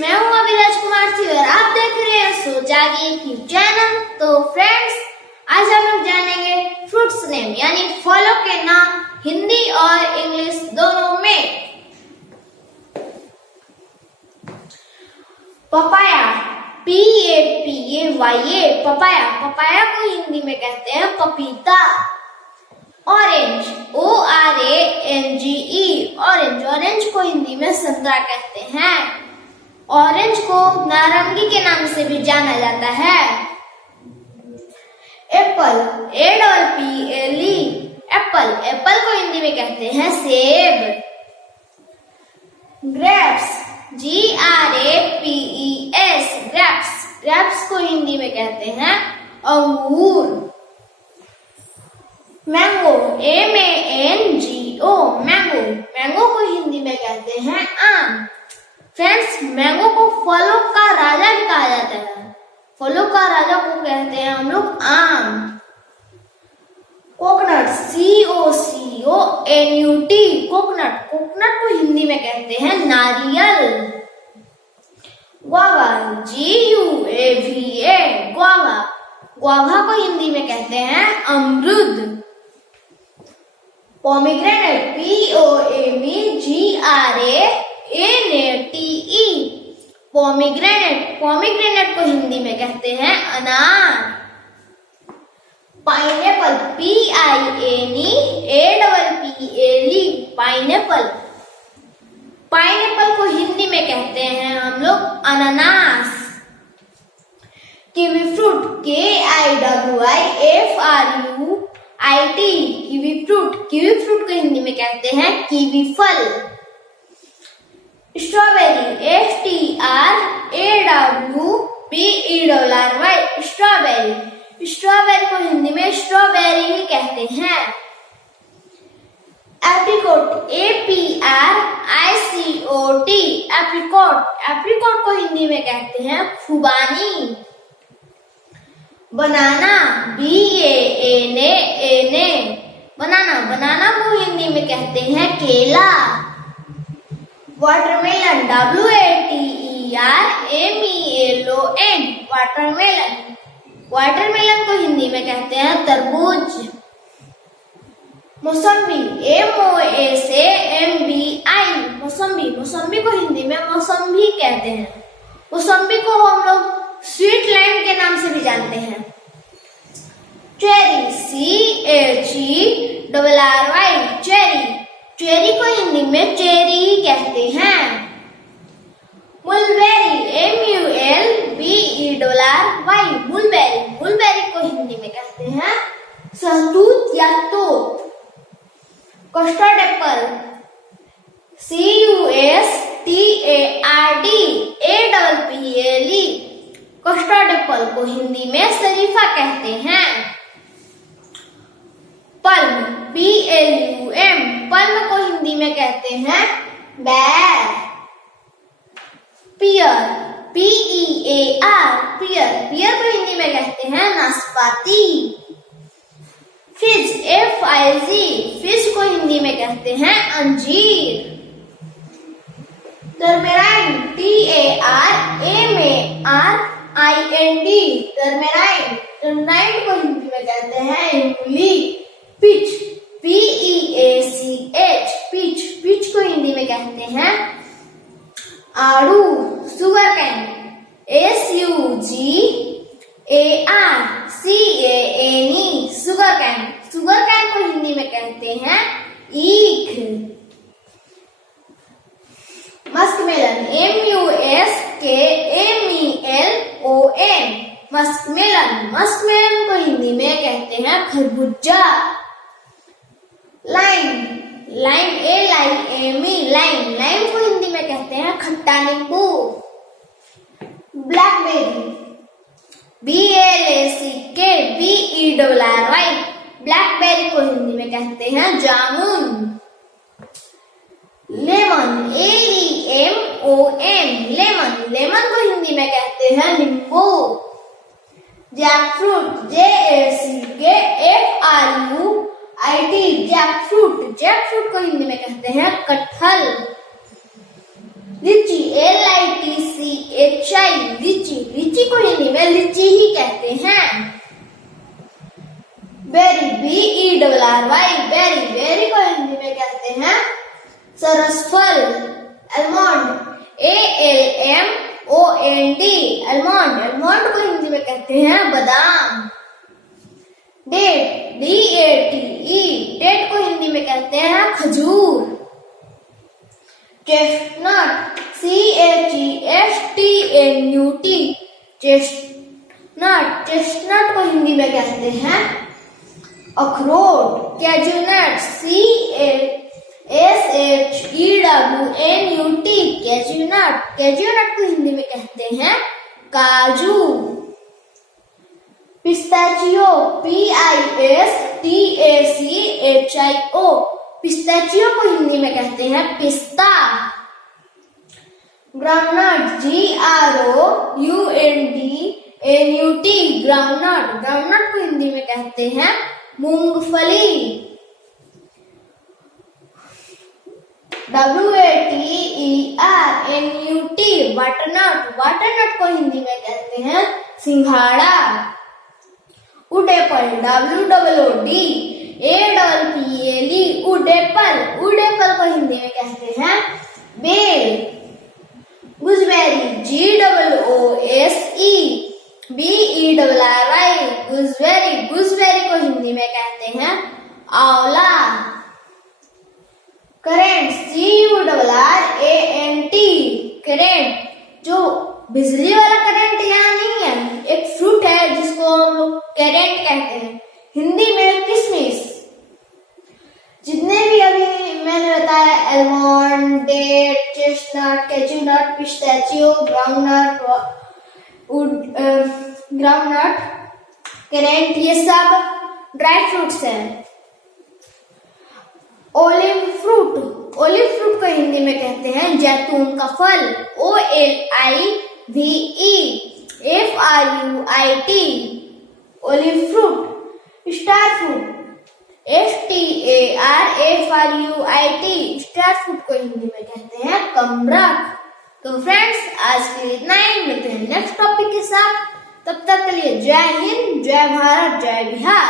मैं हूँ अभी राजकुमार सिंह और आप देख रहे हैं सोचागी यूट्यूब चैनल। तो फ्रेंड्स, आज हम लोग जानेंगे फ्रूट्स नेम यानी फलों के नाम हिंदी और इंग्लिश दोनों में। Papaya, PAPAYA, papaya. पपाया को हिंदी में कहते हैं पपीता। Orange, ORANGE, orange. ऑरेंज को हिंदी में संतरा कहते हैं। ऑरेंज को नारंगी के नाम से भी जाना जाता है। Apple, APPLE, Apple. एप्पल को हिंदी में कहते हैं सेब। Grapes, GRAPES, grapes. ग्रेप्स को हिंदी में कहते हैं अंगूर। Mango, MANGO, mango. मैंगो को हिंदी में कहते हैं आम। फ्रेंड्स, मैंगो को फलों का राजा भी कहा जाता है। फलों का राजा को कहते हैं हम लोग आम। Coconut, COCONUT, coconut. कोकोनट को हिंदी में कहते हैं नारियल। Guava, GUAVA, guava. गुआवा को हिंदी में कहते हैं अमरूद। Pomegranate, POMEGRANATE, pomegranate. पोमीग्रेनेट को हिंदी में कहते हैं अनार। Pineapple, PINEAPPLE, pineapple. पाइनएप्पल को हिंदी में कहते हैं हम लोग अनानास। Kiwi fruit, KIWIFRUIT, kiwi fruit. Kiwi fruit को हिंदी में कहते हैं कीवी फल। Strawberry, STRAWBERRY, strawberry. स्ट्रॉबेरी को हिंदी में स्ट्रॉबेरी ही कहते हैं। Apricot, APRICOT, apricot. एप्रिकॉट को हिंदी में कहते हैं खुबानी। बनाना, BANANA, बनाना। बनाना को हिंदी में कहते हैं केला। Watermelon, WATERMELON, watermelon. वाटरमेलन को हिंदी में कहते हैं तरबूज। मौसम्बी, MOSAMBI, मौसम्बी। मौसम्बी को हिंदी में मौसम्बी कहते हैं। मौसम्बी को हम लोग स्वीट लाइम के नाम से भी जानते हैं। Cherry, CHERRY, cherry. चेरी को हिंदी में चेरी ही कहते हैं। मुलबेरी, MULBERRY, मुलबेरी। मुलबेरी को हिंदी में कहते हैं सहतूत या तूत। Custard Apple, CUSTARDAPPLE, custard Apple को हिंदी में शरीफा कहते हैं। पल्म, PLUM, पल्म को हिंदी में कहते हैं बैर। पियर, PEAR, पियर। पियर को हिंदी में कहते हैं नाशपाती। फिज, FIG, फिज को हिंदी में कहते हैं अंजीर। टर्मेराइन, TARMARIND, टर्मेराइन। टर्मेराइन को हिंदी में कहते हैं इमली। Peach, PEACH, peach. पीच को हिंदी में कहते हैं आड़ू। Sugar cane, SUGARCANE, sugar cane. Sugar cane को हिंदी में कहते हैं ईख। Muskmelon, MUSKMELON, muskmelon. मस्कमेलन को हिंदी में कहते हैं खरबूजा। Lime, LIME, lime. लाइम को हिंदी में कहते हैं खट्टा नींबू। ब्लैकबेरी, BLACKBERRY, ब्लैकबेरी को हिंदी में कहते हैं जामुन। Lemon, LEMON, lemon. लेमन को हिंदी में कहते हैं नींबू। Jackfruit, JACKFRUIT, jackfruit. जैकफ्रूट को हिंदी में कहते हैं कटहल। लीची, LITCHI, HI लीची, लीची को हिंदी में लीची ही कहते हैं। बेरी, BERRY बेरी, बेरी को हिंदी में कहते हैं सरस फल। almond, ALMOND almond, almond को हिंदी में कहते हैं बादाम। डेट, DATE डेट को हिंदी में कहते हैं खजूर। चेस्टनट, CHESTNUT चेस्टनट, चेस्टनट को हिंदी में कहते हैं अखरोट। कैज्यूनट, CASHEWNUT कैज्यूनट, कैज्यूनट को हिंदी में कहते हैं काजू। पिस्ताचियो, PISTACHIO पिस्ताचियो को हिंदी में कहते हैं पिस्ता। ग्राउंडनट, GROUNDNUT ग्राउंडनट, ग्राउंडनट को हिंदी में कहते हैं मूंगफली। WATERNUT बटरनट, बटरनट को हिंदी में कहते हैं सिंघाड़ा। उडेपल, WOODAPPLE उडेपल, उडेपल को हिंदी में कहते हैं bell. Gooseberry, GOOSEBERRY gooseberry, gooseberry को हिंदी में कहते हैं आंवला। करेंट, CURRANT करेंट, जो बिजली वाला करंट यहाँ नहीं है, एक फ्रूट है जिसको हम लोग करेंट कहते हैं, हिंदी में किशमिश। जितने भी अभी मैंने बताया almond, date, chestnut, cashew nut, pistachio, groundnut, groundnut, currant, ये सब ड्राई फ्रूट्स हैं। ओलिव फ्रूट, ओलिव फ्रूट को हिंदी में कहते हैं जैतून का फल। OLIVEFRUIT olive fruit. Star fruit, STARFRUIT star fruit को हिंदी में कहते हैं कमरख। तो फ्रेंड्स, आज के लिए इतना ही, मिलते हैं नेक्स्ट टॉपिक के साथ। तब तक के लिए जय हिंद, जय भारत, जय बिहार।